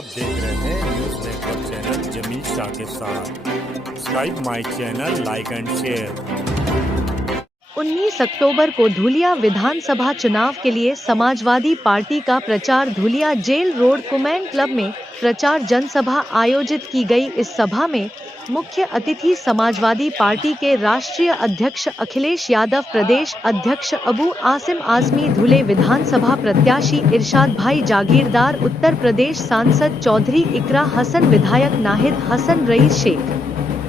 आप देख रहे हैं news network channel Jameel Shah के साथ। Subscribe my channel, like and share. 19 अक्टूबर को धुलिया विधानसभा चुनाव के लिए समाजवादी पार्टी का प्रचार धुलिया जेल रोड कुमैन क्लब में प्रचार जनसभा आयोजित की गई। इस सभा में मुख्य अतिथि समाजवादी पार्टी के राष्ट्रीय अध्यक्ष अखिलेश यादव, प्रदेश अध्यक्ष अबू आसिम आजमी, धुले विधानसभा प्रत्याशी इरशाद भाई जागीरदार, उत्तर प्रदेश सांसद चौधरी इकरा हसन, विधायक नाहिद हसन, रईस शेख।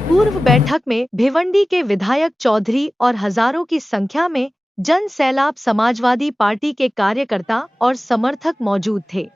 पूर्व बैठक में भिवंडी के विधायक चौधरी और हजारों की संख्या में जन सैलाब समाजवादी पार्टी के कार्यकर्ता और समर्थक मौजूद थे।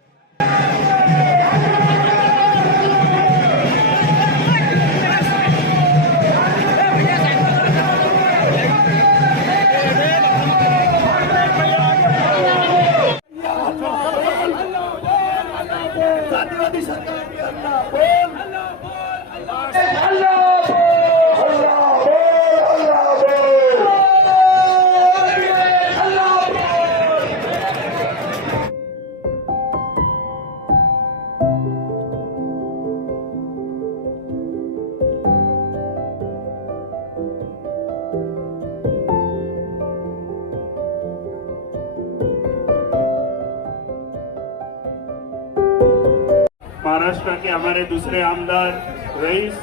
महाराष्ट्र के हमारे दूसरे आमदार रईस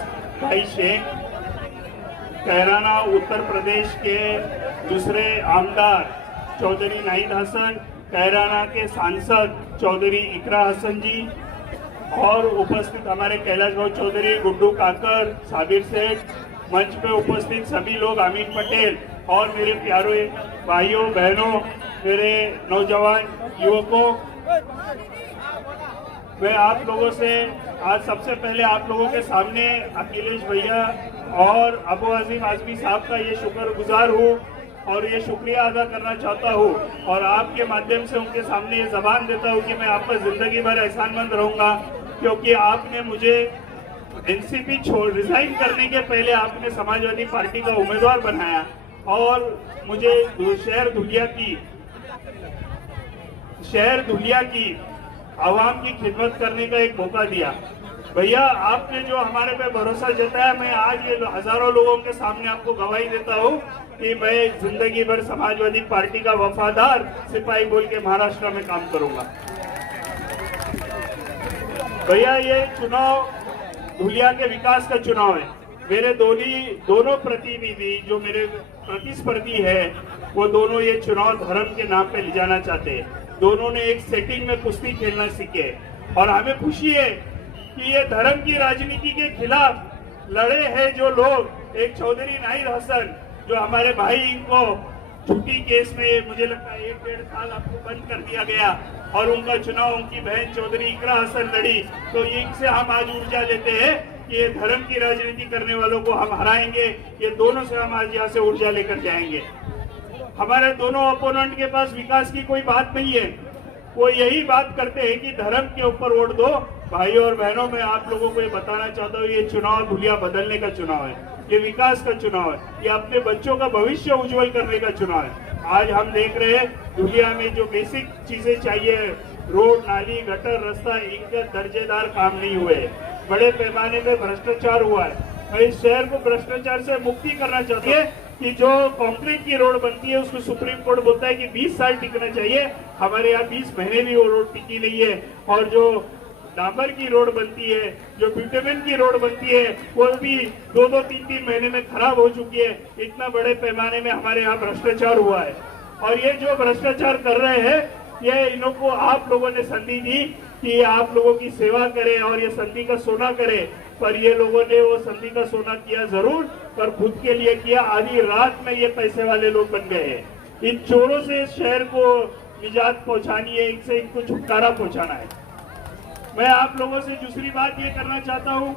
भाई शेख, कैराना उत्तर प्रदेश के दूसरे आमदार चौधरी नाहिद हसन, कैराना के सांसद चौधरी इकरा हसन जी और उपस्थित हमारे कैलाश भाई चौधरी, गुड्डू काकर, साबिर सेठ, मंच पे उपस्थित सभी लोग, अमीन पटेल और मेरे प्यारे भाइयों बहनों, मेरे नौजवान युवकों, मैं आप लोगों से आज सबसे पहले आप लोगों के सामने अखिलेश भैया और अबू आसिम आजमी साहब का ये शुक्रगुजार हूँ और ये शुक्रिया अदा करना चाहता हूँ और आपके माध्यम से उनके सामने ये जबान देता हूँ कि मैं आपका जिंदगी भर एहसानमंद रहूँगा, क्योंकि आपने मुझे एनसीपी रिजाइन करने के पहले आपने समाजवादी पार्टी का उम्मीदवार बनाया और मुझे शहर धुलिया की आवाम की खिदमत करने का एक मौका दिया। भैया, आपने जो हमारे पे भरोसा जताया, मैं आज ये हजारों लोगों के सामने आपको गवाही देता हूँ कि मैं जिंदगी भर समाजवादी पार्टी का वफादार सिपाही बोल के महाराष्ट्र में काम करूंगा। भैया, ये चुनाव धुलिया के विकास का चुनाव है। मेरे दोनों प्रतिनिधि जो मेरे प्रतिस्पर्धी है, वो दोनों ये चुनाव धर्म के नाम पे ले जाना चाहते हैं। दोनों ने एक सेटिंग में कुश्ती खेलना सीखे और हमें खुशी है कि ये धर्म की राजनीति के खिलाफ लड़े हैं जो लोग। एक चौधरी नाहिद हसन जो हमारे भाई, इनको झूठी केस में मुझे लगता है 1-1.5 साल आपको बंद कर दिया गया और उनका चुनाव उनकी बहन चौधरी इकरा हसन लड़ी, तो इनसे हम आज ऊर्जा लेते हैं कि ये धर्म की राजनीति करने वालों को हम हराएंगे। ये दोनों से हम आज यहाँ से ऊर्जा लेकर जाएंगे। हमारे दोनों ओपोनेंट के पास विकास की कोई बात नहीं है, वो यही बात करते हैं कि धर्म के ऊपर वोट दो। भाइयों और बहनों, मैं आप लोगों को ये बताना चाहता हूँ, ये चुनाव धुलिया बदलने का चुनाव है, ये विकास का चुनाव है, ये अपने बच्चों का भविष्य उज्जवल करने का चुनाव है। आज हम देख रहे हैं धुलिया में जो बेसिक चीजें चाहिए, रोड, नाली, गटर, रास्ता, इनका दर्जेदार काम नहीं हुए, बड़े पैमाने पे भ्रष्टाचार हुआ है। मैं इस शहर को भ्रष्टाचार से मुक्ति करना चाहती है कि जो कंक्रीट की रोड बनती है उसको सुप्रीम कोर्ट बोलता है कि 20 साल टिकना चाहिए, हमारे यहाँ 20 महीने भी वो रोड टिकी नहीं है। और जो डामर की रोड बनती है, जो बिटुमेन की रोड बनती है, वो भी 2-2, 3-3 महीने में खराब हो चुकी है। इतना बड़े पैमाने में हमारे यहाँ भ्रष्टाचार हुआ है और ये जो भ्रष्टाचार कर रहे हैं, ये इनको आप लोगों ने संधि दी कि आप लोगों की सेवा करें और ये संधि का सोना करें, पर ये लोगों ने वो संधि का सोना किया जरूर, पर खुद के लिए किया। आधी रात में ये पैसे वाले लोग बन गए हैं। इन चोरों से शहर को निजात पहुंचानी है, इनसे इनको छुटकारा पहुंचाना है। मैं आप लोगों से दूसरी बात ये करना चाहता हूँ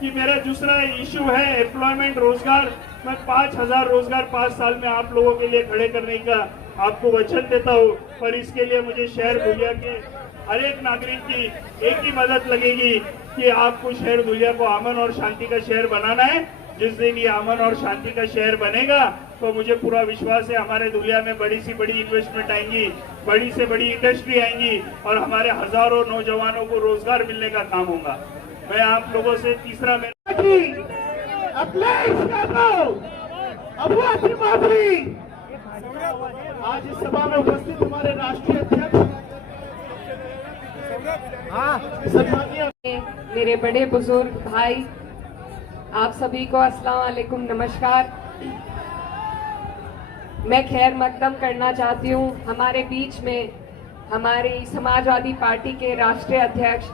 कि मेरा दूसरा इश्यू है एम्प्लॉयमेंट, रोजगार। मैं 5000 रोजगार 5 साल में आप लोगों के लिए खड़े करने का आपको वचन देता हूँ, पर इसके लिए मुझे शहर धुलिया के हर एक नागरिक की एक ही मदद लगेगी कि आपको शहर धुलिया को अमन और शांति का शहर बनाना है। जिस दिन ये अमन और शांति का शहर बनेगा, तो मुझे पूरा विश्वास है हमारे धुलिया में बड़ी से बड़ी इन्वेस्टमेंट आएंगी, बड़ी से बड़ी इंडस्ट्री आएंगी और हमारे हजारों नौजवानों को रोजगार मिलने का काम होगा। मैं आप लोगों से तीसरा आज इस सभा में उपस्थित हमारे राष्ट्रीय अध्यक्ष मेरे बड़े बुजुर्ग भाई, आप सभी को अस्सलाम वालेकुम, नमस्कार। मैं खैर मकदम करना चाहती हूँ हमारे बीच में हमारी समाजवादी पार्टी के राष्ट्रीय अध्यक्ष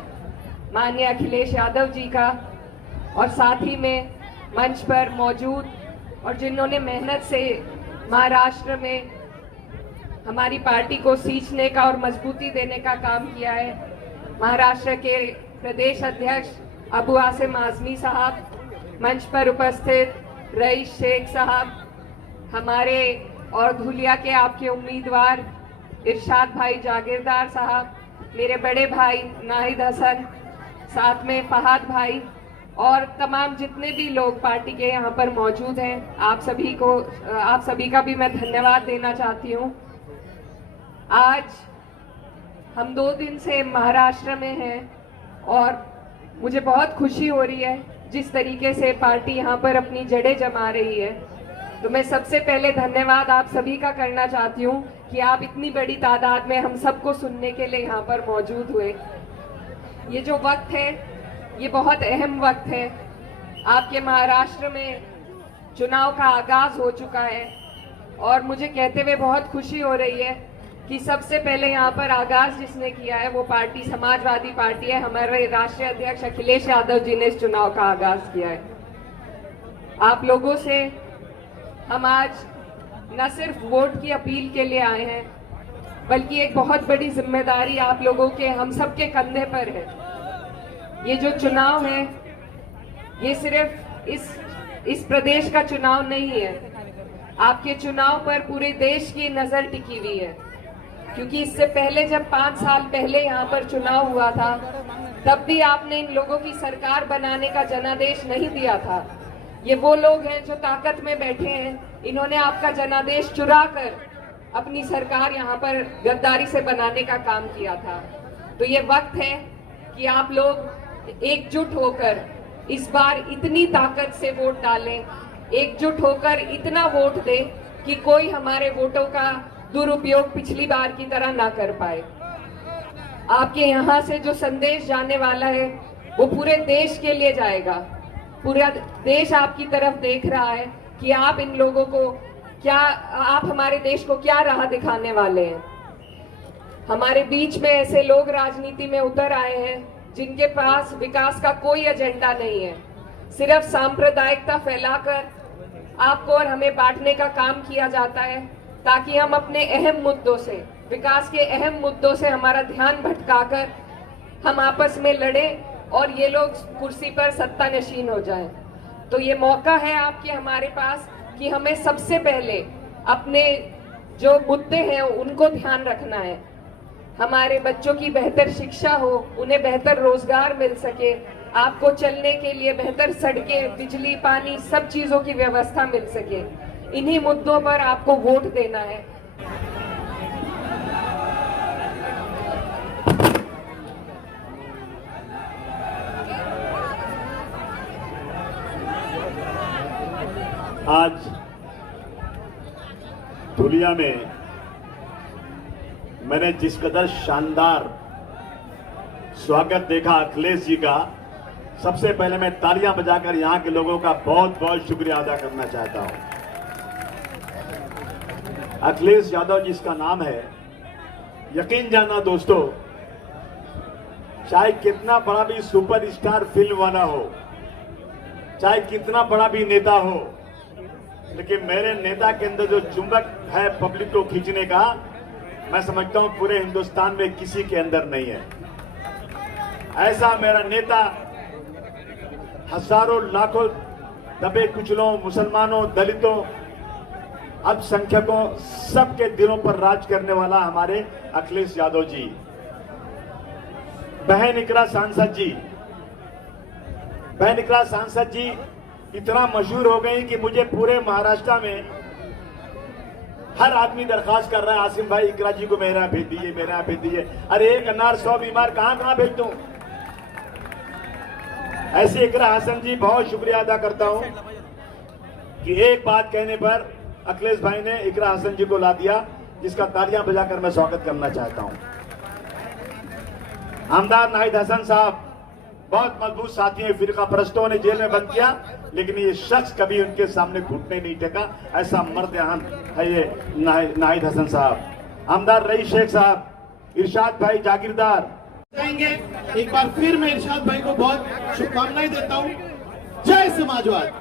माननीय अखिलेश यादव जी का, और साथ ही में मंच पर मौजूद और जिन्होंने मेहनत से महाराष्ट्र में हमारी पार्टी को सींचने का और मजबूती देने का काम किया है, महाराष्ट्र के प्रदेश अध्यक्ष अबू आसिम आजमी साहब, मंच पर उपस्थित रईस शेख साहब, हमारे और धुलिया के आपके उम्मीदवार इरशाद भाई जागीरदार साहब, मेरे बड़े भाई नाहिद हसन, साथ में फहाद भाई और तमाम जितने भी लोग पार्टी के यहाँ पर मौजूद हैं, आप सभी का भी मैं धन्यवाद देना चाहती हूँ। आज हम 2 दिन से महाराष्ट्र में हैं और मुझे बहुत खुशी हो रही है जिस तरीके से पार्टी यहाँ पर अपनी जड़ें जमा रही है। तो मैं सबसे पहले धन्यवाद आप सभी का करना चाहती हूँ कि आप इतनी बड़ी तादाद में हम सबको सुनने के लिए यहाँ पर मौजूद हुए। ये जो वक्त है ये बहुत अहम वक्त है। आपके महाराष्ट्र में चुनाव का आगाज हो चुका है और मुझे कहते हुए बहुत खुशी हो रही है कि सबसे पहले यहाँ पर आगाज जिसने किया है वो पार्टी समाजवादी पार्टी है। हमारे राष्ट्रीय अध्यक्ष अखिलेश यादव जी ने इस चुनाव का आगाज किया है। आप लोगों से हम आज न सिर्फ वोट की अपील के लिए आए हैं, बल्कि एक बहुत बड़ी जिम्मेदारी आप लोगों के हम सबके कंधे पर है। ये जो चुनाव है ये सिर्फ इस प्रदेश का चुनाव नहीं है, आपके चुनाव पर पूरे देश की नजर टिकी हुई है। क्योंकि इससे पहले जब 5 साल पहले यहाँ पर चुनाव हुआ था तब भी आपने इन लोगों की सरकार बनाने का जनादेश नहीं दिया था। ये वो लोग हैं जो ताकत में बैठे हैं, इन्होंने आपका जनादेश चुरा कर अपनी सरकार यहाँ पर गद्दारी से बनाने का काम किया था। तो ये वक्त है कि आप लोग एकजुट होकर इस बार इतनी ताकत से वोट डालें, एकजुट होकर इतना वोट दें कि कोई हमारे वोटों का दुरुपयोग पिछली बार की तरह ना कर पाए। आपके यहाँ से जो संदेश जाने वाला है वो पूरे देश के लिए जाएगा। पूरा देश आपकी तरफ देख रहा है कि आप इन लोगों को आप हमारे देश को क्या राह दिखाने वाले हैं। हमारे बीच में ऐसे लोग राजनीति में उतर आए हैं जिनके पास विकास का कोई एजेंडा नहीं है, सिर्फ सांप्रदायिकता फैलाकर आपको और हमें बांटने का काम किया जाता है ताकि हम अपने अहम मुद्दों से, विकास के अहम मुद्दों से हमारा ध्यान भटकाकर हम आपस में लड़ें और ये लोग कुर्सी पर सत्ता नशीन हो जाएं। तो ये मौका है आपके हमारे पास कि हमें सबसे पहले अपने जो मुद्दे हैं उनको ध्यान रखना है। हमारे बच्चों की बेहतर शिक्षा हो, उन्हें बेहतर रोजगार मिल सके, आपको चलने के लिए बेहतर सड़कें, बिजली, पानी, सब चीजों की व्यवस्था मिल सके। इन्हीं मुद्दों पर आपको वोट देना है। आज धुलिया में मैंने जिस कदर शानदार स्वागत देखा अखिलेश जी का, सबसे पहले मैं तालियां बजाकर यहां के लोगों का बहुत बहुत शुक्रिया अदा करना चाहता हूं। अखिलेश यादव जिसका नाम है, यकीन जाना दोस्तों, चाहे कितना बड़ा भी सुपरस्टार फिल्म वाला हो, चाहे कितना बड़ा भी नेता हो, लेकिन मेरे नेता के अंदर जो चुंबक है पब्लिक को खींचने का, मैं समझता हूं पूरे हिंदुस्तान में किसी के अंदर नहीं है। ऐसा मेरा नेता हजारों लाखों दबे कुचलों, मुसलमानों, दलितों, अल्पसंख्यकों, सबके दिलों पर राज करने वाला हमारे अखिलेश यादव जी। बहन इकरा सांसद जी इतना मशहूर हो गई कि मुझे पूरे महाराष्ट्र में हर आदमी दरखास्त कर रहा है आसिम भाई इकरा जी को मेरे यहाँ भेज दीजिए, मेरे यहाँ भेज दीजिए। अरे एक अनार 100 बीमार कहाँ कहाँ भेज दूं? ऐसे इकरा हसन जी बहुत शुक्रिया अदा करता हूं कि एक बात कहने पर अखिलेश भाई ने इकरा हसन जी को ला दिया, जिसका तालियां बजाकर मैं स्वागत करना चाहता हूं। आमदार नाहिद हसन साहब बहुत मजबूत साथी हैं, फिरका परस्तों ने जेल में बंद किया, लेकिन ये शख्स कभी उनके सामने घुटने नहीं टेका। ऐसा मर्द यहाँ है ये नाहिद हसन साहब। आमदार रईस शेख साहब, इरशाद भाई जागीरदार जाएंगे। एक बार फिर मैं इरशाद भाई को बहुत शुभकामनाएं देता हूं। जय समाजवाद।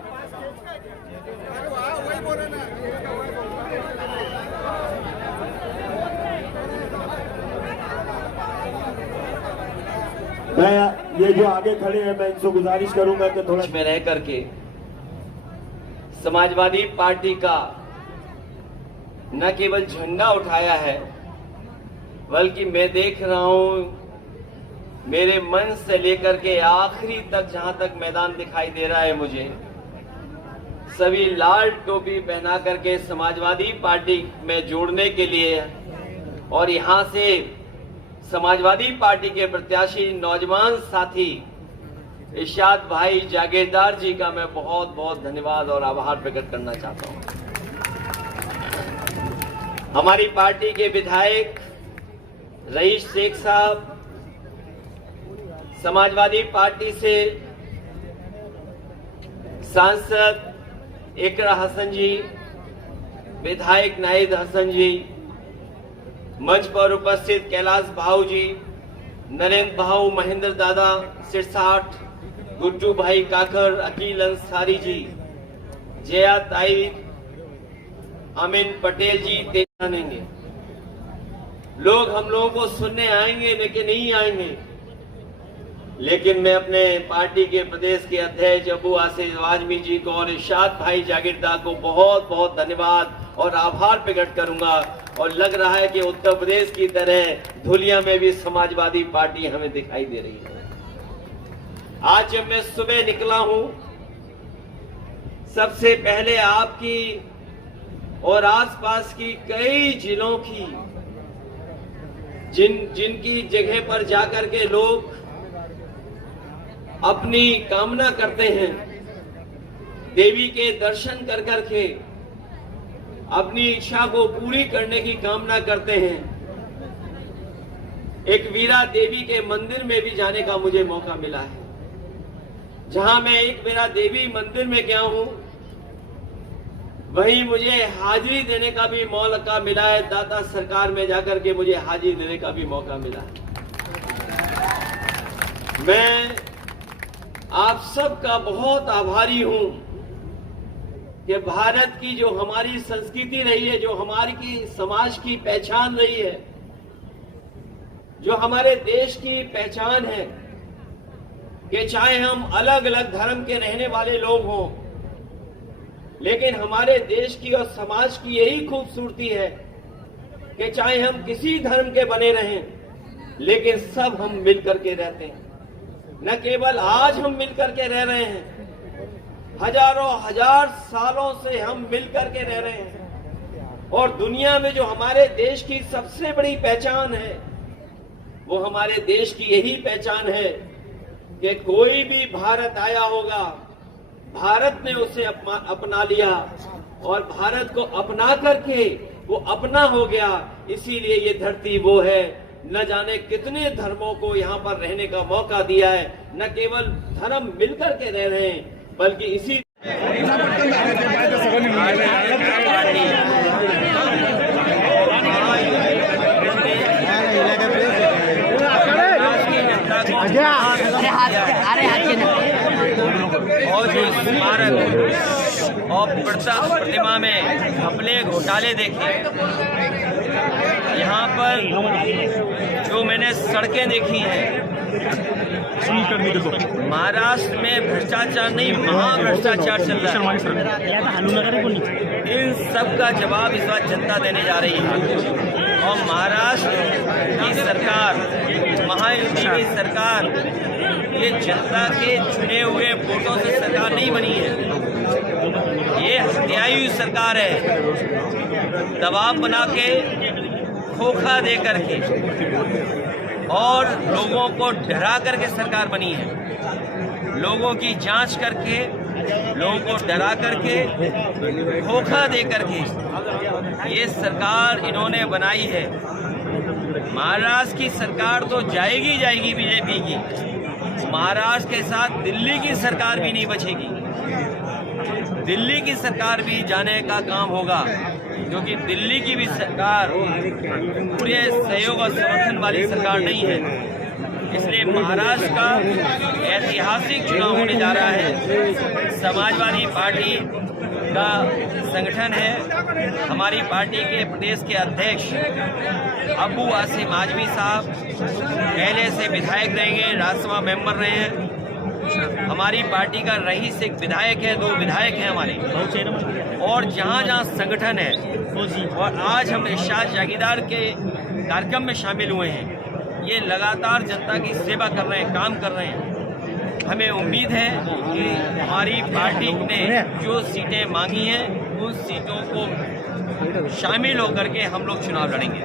मैं ये जो आगे खड़े हैं मैं इनसे गुजारिश करूंगा कि थोड़ा में रह करके समाजवादी पार्टी का न केवल झंडा उठाया है, बल्कि मैं देख रहा हूं मेरे मन से लेकर के आखिरी तक जहां तक मैदान दिखाई दे रहा है मुझे, सभी लाल टोपी पहना करके समाजवादी पार्टी में जोड़ने के लिए, और यहां से समाजवादी पार्टी के प्रत्याशी नौजवान साथी इरशाद भाई जागीरदार जी का मैं बहुत बहुत धन्यवाद और आभार प्रकट करना चाहता हूं। हमारी पार्टी के विधायक रईस शेख साहब, समाजवादी पार्टी से सांसद इकरा हसन जी, विधायक नाहिद हसन जी, मंच पर उपस्थित कैलाश भाऊ जी, नरेंद्र भाऊ, महेंद्र दादा सिरसाठ, गुड्डू भाई काकर, अकील अंसारी जी, जया ताई, अमीन पटेल जी जानेंगे। लोग हम लोगों को सुनने आएंगे लेकिन नहीं आएंगे, लेकिन मैं अपने पार्टी के प्रदेश के अध्यक्ष अबू आसिफ आजमी जी को और इरशाद भाई जागीरदार को बहुत बहुत धन्यवाद और आभार प्रकट करूंगा। और लग रहा है कि उत्तर प्रदेश की तरह धुलिया में भी समाजवादी पार्टी हमें दिखाई दे रही है। आज जब मैं सुबह निकला हूं, सबसे पहले आपकी और आसपास की कई जिलों की जिनकी जगह पर जाकर के लोग अपनी कामना करते हैं, देवी के दर्शन कर करके अपनी इच्छा को पूरी करने की कामना करते हैं। एक वीरा देवी के मंदिर में भी जाने का मुझे मौका मिला है, जहां मैं एक वीरा देवी मंदिर में गया हूं, वहीं मुझे हाजिरी देने का भी मौका मिला है। दाता सरकार में जाकर के मुझे हाजिरी देने का भी मौका मिला है। मैं आप सबका बहुत आभारी हूं कि भारत की जो हमारी संस्कृति रही है, जो हमारी की समाज की पहचान रही है, जो हमारे देश की पहचान है, कि चाहे हम अलग अलग धर्म के रहने वाले लोग हों, लेकिन हमारे देश की और समाज की यही खूबसूरती है कि चाहे हम किसी धर्म के बने रहें, लेकिन सब हम मिलकर के रहते हैं। न केवल आज हम मिलकर के रह रहे हैं, हजारों हजार सालों से हम मिलकर के रह रहे हैं। और दुनिया में जो हमारे देश की सबसे बड़ी पहचान है, वो हमारे देश की यही पहचान है कि कोई भी भारत आया होगा, भारत ने उसे अपना लिया और भारत को अपना करके वो अपना हो गया। इसीलिए ये धरती वो है, न जाने कितने धर्मों को यहाँ पर रहने का मौका दिया है। न केवल धर्म मिलकर के रह रहे हैं, बल्कि इसी और जो स्मारक और प्रतिमा में घपले घोटाले देखे, यहाँ पर जो मैंने सड़कें देखी हैं, महाराष्ट्र में भ्रष्टाचार नहीं, महाभ्रष्टाचार चल रहा है। इन सब का जवाब इस बार जनता देने जा रही है। और महाराष्ट्र की सरकार, महायुति की सरकार, ये जनता के चुने हुए वोटों से सरकार नहीं बनी है। ये हत्याई हुई सरकार है, दबाव बना के, धोखा दे करके और लोगों को डरा करके सरकार बनी है। लोगों की जांच करके, लोगों को डरा करके, धोखा दे करके ये सरकार इन्होंने बनाई है। महाराष्ट्र की सरकार तो जाएगी जाएगी बीजेपी की, महाराष्ट्र के साथ दिल्ली की सरकार भी नहीं बचेगी। दिल्ली की सरकार भी जाने का काम होगा, क्योंकि दिल्ली की भी सरकार पूरे सहयोग और समर्थन वाली सरकार नहीं है। इसलिए महाराष्ट्र का ऐतिहासिक चुनाव होने जा रहा है। समाजवादी पार्टी का संगठन है, हमारी पार्टी के प्रदेश के अध्यक्ष अबू आसिम आजमी साहब पहले से विधायक रहेंगे, राज्यसभा मेंबर रहे हैं। हमारी पार्टी का रईस एक विधायक है, 2 विधायक हैं हमारे, और जहाँ जहाँ संगठन है, और आज हम इरशाद जागीरदार के कार्यक्रम में शामिल हुए हैं। ये लगातार जनता की सेवा कर रहे हैं, काम कर रहे हैं। हमें उम्मीद है कि हमारी पार्टी ने जो सीटें मांगी हैं उन सीटों को शामिल होकर के हम लोग चुनाव लड़ेंगे।